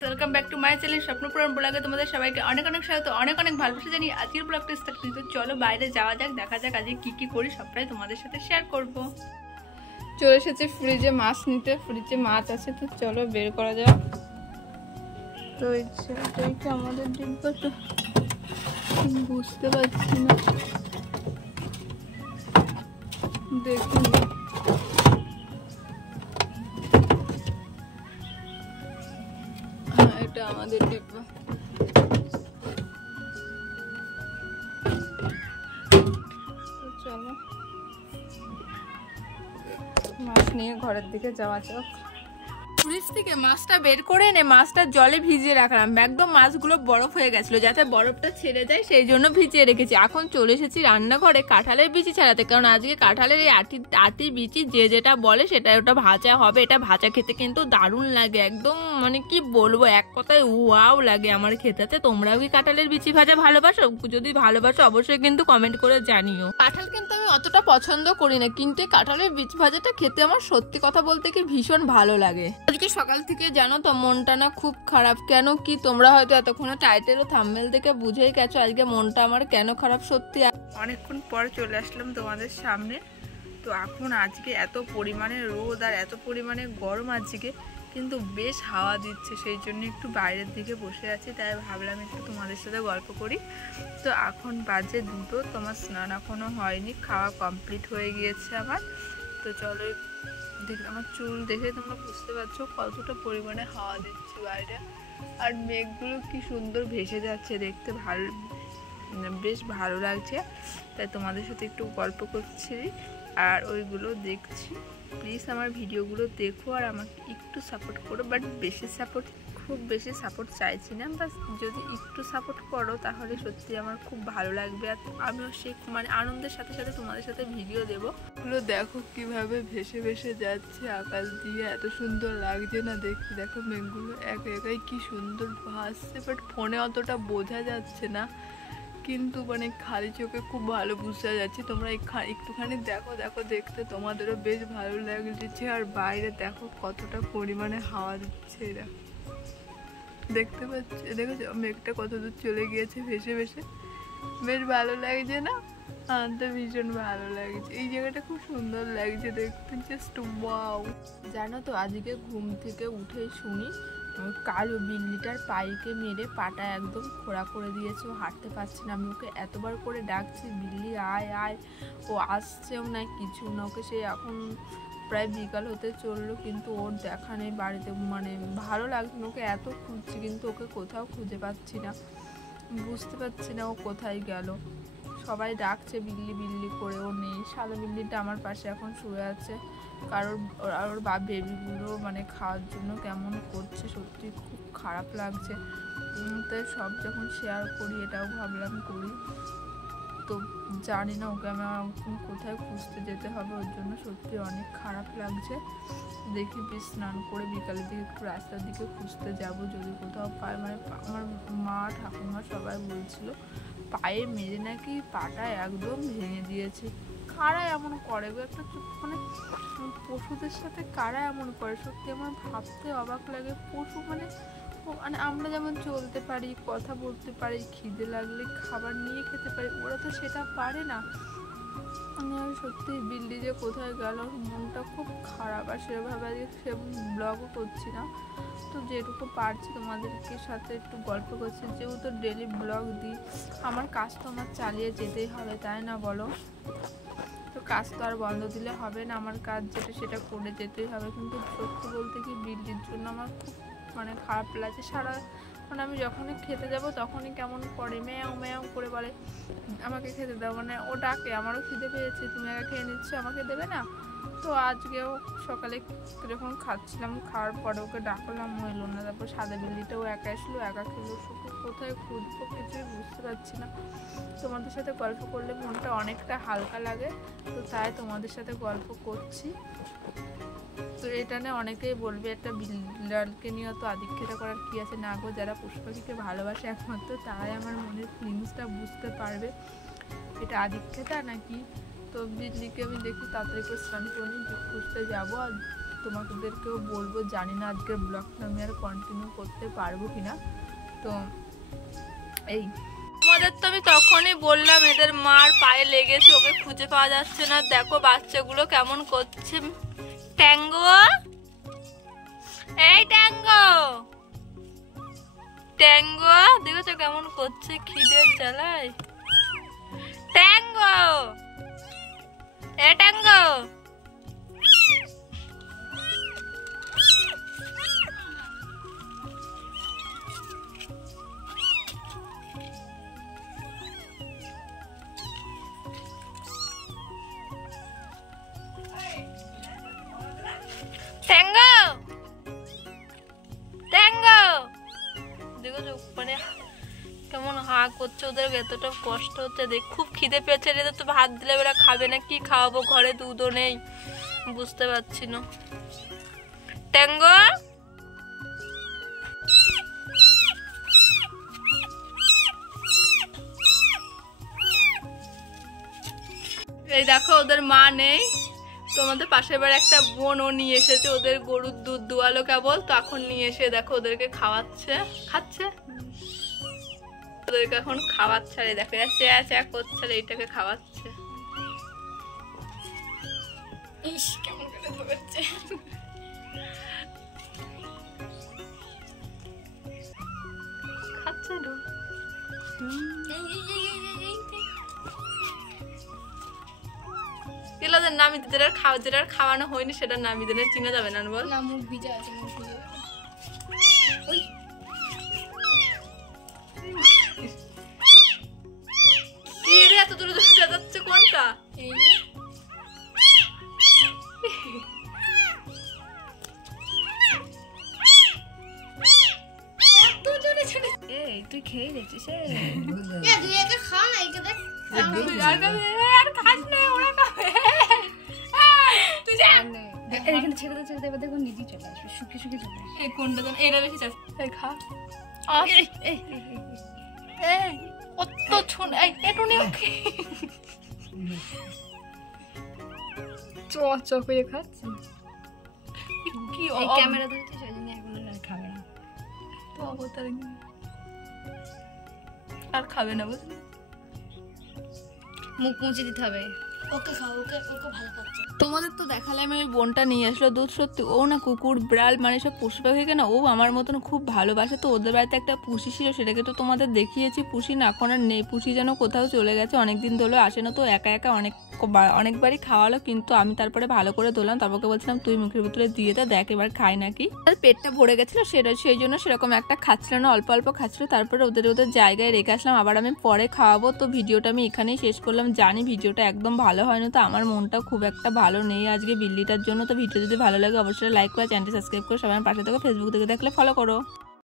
Welcome back to my channel Swapnapuran ব্লগে তোমাদের সবাইকে অনেক অনেক স্বাগত, অনেক অনেক ভালোবাসা জানিয়ে আজকের ব্লগটা স্টার্ট করি। তো চলো বাইরে যাওয়া যাক, দেখা যাক আজকে কি কি করি সবটাই তোমাদের সাথে শেয়ার করব। চলে এসেছে ফ্রিজে মাছ নিতে, ফ্রিজে মাছ আছে, তো চলো বের করা যাক। তো এইটা আমাদের ডিব্বাটা বুঝতে পারছি না, দেখুন এটা আমাদের ডিব্বা। চলো মাছ নিয়ে ঘরের দিকে যাওয়া যাক। ফ্রিজ থেকে মাছটা বের করে এনে মাছটা জলে ভিজিয়ে রাখলাম, একদম মাছগুলো বরফ হয়ে গেছিলো, যাতে বরফটা ছেড়ে যায় সেই জন্য ভিজিয়ে রেখেছি। এখন চলে এসেছি রান্নাঘরে কাঁঠালের বিচি ছাড়াতে, কারণ আজকে কাঁঠালের এই আটি বিচি যে যেটা বলে সেটা ওটা ভাজা হবে। এটা ভাজা খেতে কিন্তু দারুণ লাগে, একদম মানে কি বলবো, এক কথায় ওয়াও লাগে আমার খেতে। তোমরাও কি কাঁঠালের বিচি ভাজা ভালোবাসো? যদি ভালোবাসো অবশ্যই কিন্তু কমেন্ট করে জানিও। কাঁঠাল কিন্তু আমি অতটা পছন্দ করি না, কিন্তু কাঁঠালের বিচি ভাজাটা খেতে আমার সত্যি কথা বলতে কি ভীষণ ভালো লাগে। আজকে সকাল থেকে জানো তো মনটা না খুব খারাপ। কেন কি তোমরা হয়তো এতক্ষণে টাইটেল ও থাম্বনেল দেখে বুঝেই গেছো আজকে মনটা আমার কেন খারাপ। সত্যি অনেকক্ষণ পর চলে আসলাম তোমাদের সামনে। তো এখন আজকে এত পরিমাণে রোদ আর এত পরিমাণে গরম আজকে, কিন্তু বেশ হাওয়া দিচ্ছে, সেই জন্য একটু বাইরের দিকে বসে আছি। তাই ভাবলাম একটু তোমাদের সাথে গল্প করি। তো এখন বাজে 2টো, তোমার স্নান এখনো হয়নি, খাওয়া কমপ্লিট হয়ে গিয়েছে আমার। তো চলো দেখে আমার চুল দেখে তোমরা বুঝতে পারছো কতটা পরিমাণে হাওয়া দিচ্ছে বাইরে, আর মেঘগুলো কি সুন্দর ভেসে যাচ্ছে, দেখতে বেশ ভালো লাগছে। তাই তোমাদের সাথে একটু গল্প করছি আর ওইগুলো দেখছি। প্লিজ আমার ভিডিওগুলো দেখো আর আমাকে একটু সাপোর্ট করো, বাট খুব বেশি সাপোর্ট চাইছি না, বাস যদি একটু সাপোর্ট করো তাহলে সত্যি আমার খুব ভালো লাগবে। আর আমিও সেই মানে আনন্দের সাথে সাথে তোমাদের সাথে ভিডিও দেবো। এগুলো দেখো কিভাবে ভেসে ভেসে যাচ্ছে আকাশ দিয়ে, এত সুন্দর লাগছে না দেখতে। দেখো মেঘগুলো একাই কি সুন্দর ভাসছে, বাট ফোনে অতটা বোঝা যাচ্ছে না, কিন্তু মানে খালি চোখে খুব ভালো বুঝতে যাচ্ছে। তোমরা একটুখানি দেখো দেখতে তোমাদেরও বেশ ভালো লাগছে। আর বাইরে দেখো কতটা পরিমাণে হাওয়া দিচ্ছে, দেখতে পাচ্ছি, দেখেছো মেঘটা কত দূর চলে গিয়েছে ভেসে ভেসে, বেশ ভালো লাগছে না? আমার তো ভীষণ ভালো লাগছে, এই জায়গাটা খুব সুন্দর লাগছে দেখতে, জাস্ট ওয়াও। জানো তো আজকে ঘুম থেকে উঠেই শুনি কালো বিল্লিটার পাইকে মেরে পাটা একদম খোড়া করে দিয়েছে, ও হাঁটতে পারছে না। আমি ওকে এতবার করে ডাকছি, বিল্লি আয় আয়, ও আসছেও না, কিছু না। ওকে সেই এখন প্রায় বিকাল হতে চললো, কিন্তু ওর দেখা নেই বাড়িতে। মানে ভালো লাগছে না, ওকে এত খুঁজছি কিন্তু ওকে কোথাও খুঁজে পাচ্ছি না, বুঝতে পারছি না ও কোথায় গেল। সবাই ডাকছে বিল্লি বিল্লি করে, ও নেই। সাদা বিল্লিটা আমার পাশে এখন শুয়ে আছে, কারোর ওর বেবিগুলো মানে খাওয়ার জন্য কেমন করছে, সত্যি খুব খারাপ লাগছে। তাই সব যখন শেয়ার করি এটাও ভাবলাম করি। তো জানি না ওকে আমার কোথায় খুঁজতে যেতে হবে, ওর জন্য সত্যি অনেক খারাপ লাগছে। দেখি স্নান করে বিকালের দিকে একটু রাস্তার দিকে খুঁজতে যাব, যদি কোথাও পায়। মানে আমার মা ঠাকুমা সবাই বলছিল পায়ে মেরে নাকি পাটা একদম ভেঙে দিয়েছে। কারা এমন করে গো, একটা মানে পশুদের সাথে কারা এমন করে, সত্যি আমার ভাবতে অবাক লাগে। পশু মানে আমরা যেমন চলতে পারি, কথা বলতে পারি, খিদে লাগলে খাবার নিয়ে খেতে পারি, ওরা তো সেটা পারে না। আমি সত্যি বিল্লি যে কোথায় গেল, মনটা খুব খারাপ। আর সেভাবে সে ব্লগও করছি না, তো যেটুকু পারছি তোমাদেরকে সাথে একটু গল্প করছি। যেহেতু ডেলি ব্লগ দিই, আমার কাজ তো আমার চালিয়ে যেতেই হবে, তাই না বলো? তো কাজ তো আর বন্ধ দিলে হবে না, আমার কাজ যেটা সেটা করে যেতেই হবে। কিন্তু সত্যি বলতে কি বিল্লির জন্য আমার খুব মানে খারাপ লাগছে। মানে আমি যখনই খেতে যাব তখনই কেমন করে ম্যাও ম্যাও করে বলে আমাকে খেতে দাও। মানে ও ডাকে আমারও খিদে পেয়েছে, তুমি একা খেয়ে নিচ্ছ, আমাকে দেবে না? তো আজকেও সকালে যখন খাচ্ছিলাম, খাওয়ার পরে ওকে ডাকলাম, ও এলো না। তারপর সাদা বিল্লিটাও একা আসলো, একা খেলো, শুধু কোথায় খুঁজবো কিছুই বুঝতে পারছি না। তোমাদের সাথে গল্প করলে মনটা অনেকটা হালকা লাগে, তো তাই তোমাদের সাথে গল্প করছি। তো এটা নিয়ে অনেকেই বলবে একটা বিড়ালকে নিয়ে তো আদিক্ষেতা করার কী আছে। না গো, যারা পশু পাখিকে ভালোবাসে একমাত্র তারাই আমার মনের ফিলিংসটা বুঝতে পারবে এটা আদিক্ষেতা নাকি। তো বিল্লিকে আমি দেখি তাড়াতাড়ি করে স্নান করে খুঁজতে যাবো। আর তোমাদেরকেও বলবো, জানি না আজকের ব্লগটা আমি আর কন্টিনিউ করতে পারবো কিনা। তো এই তোমাদের তো আমি তখনই বললাম এদের মার পায়ে লেগেছে, ওকে খুঁজে পাওয়া যাচ্ছে না। দেখো বাচ্চাগুলো কেমন করছে। ট্যাঙ্গো, এই ট্যাঙ্গো, ট্যাঙ্গো দেখেছো কেমন করছে খিদের জ্বালায়। ট্যাঙ্গো, এ ট্যাঙ্গো, ট্যাঙ্গো, ট্যাঙ্গো দেখো মানে কেমন হা করছে, ওদের এতটা কষ্ট হচ্ছে দেখ। খুব খিদে পেয়েছে, এদের তো ভাত দিলে ওরা খাবে না, কি খাওয়াবো, ঘরে দুধও নেই, বুঝতে পারছি না। ট্যাঙ্গো, এই দেখো ওদের মা নেই। তোমাদের পাশের বাড়ি একটা বোন, ও নিয়ে এসেছে ওদের গরুর দুধ দুয়ালো কেবল, তো এখন নিয়ে এসে দেখো ওদেরকে খাওয়াচ্ছে, খাচ্ছে ওদেরকে এখন খাওয়াচ্ছে। আর দেখো চ্যা চ্যা করছে, আর এইটাকে খাওয়াচ্ছে। ইস কেমন করে ধরেছে, খাচ্ছে না। এগুলোদের নামি যেটা খাওয়ানো হয়নি সেটার নামি দেনে চিনা যাবে না, বল না। মুখ ভিজা আছে, মুখ ভিজা। ওই কি রে এত দূরে দূরে যাচ্ছে কোনটা? এই রে এত জোরে ছুটে। এই তুই খেয়ে গেছিস? তুই একা খা না, একে দেখ। আর খাস না, ওরা খাবে। তুই যা এখানে ছেড়ে দে, ছেড়ে দে, এবার দেখো নিজেই চলে আসবে, শুকিয়ে শুকিয়ে চলে আসবে। এই কোনটা দেন, এরা বেশি চাস। এই খা। এই কত ছুন, এই একটু নিও। চ চ করে খাচ্ছি। কি এই ক্যামেরা ধরতে সেজন্য এগুলো আর খাবে না তো, অবতার আর খাবে না, বুঝলি? মুখ মুছে দিতে হবে। ওকে খাও, ওকে ওকে ভালো খাচ্ছে। তোমাদের তো দেখালাম আমি বোনটা নিয়ে আসলো দুধ। সত্যি ও না কুকুর বিড়াল মানে সব পশু পাখিকে না ও আমার মতন খুব ভালোবাসে। তো ওদের বাড়িতে একটা পুষি ছিল, সেটাকে তো তোমাদের দেখিয়েছি। পুষি না এখন আর নেই, পুষি যেন কোথাও চলে গেছে, অনেকদিন ধরে আসে না। তো একা একা অনেকবারই খাওয়ালো, কিন্তু আমি তারপরে ভালো করে ধরলাম, তারপরে বলছিলাম তুই মুখের ভিতরে দিয়ে দেখ এবার খায় নাকি। তার পেটটা ভরে গেছিলো সেই জন্য সেরকম একটা খাচ্ছিল না, অল্প অল্প খাচ্ছিল। তারপরে ওদের জায়গায় রেখে আসলাম, আবার আমি পরে খাওয়াবো। তো ভিডিওটা আমি এখানেই শেষ করলাম। জানি ভিডিওটা একদম ভালো হয়নি, তো আমার মনটা খুব একটা ভালো নেই আজকে বিল্লিটার জন্য। তো ভিডিও যদি ভালো লাগে অবশ্যই লাইক করে চ্যানেলটি সাবস্ক্রাইব করে সবাই পাশে থেকে, ফেসবুক থেকে দেখলে ফলো করো।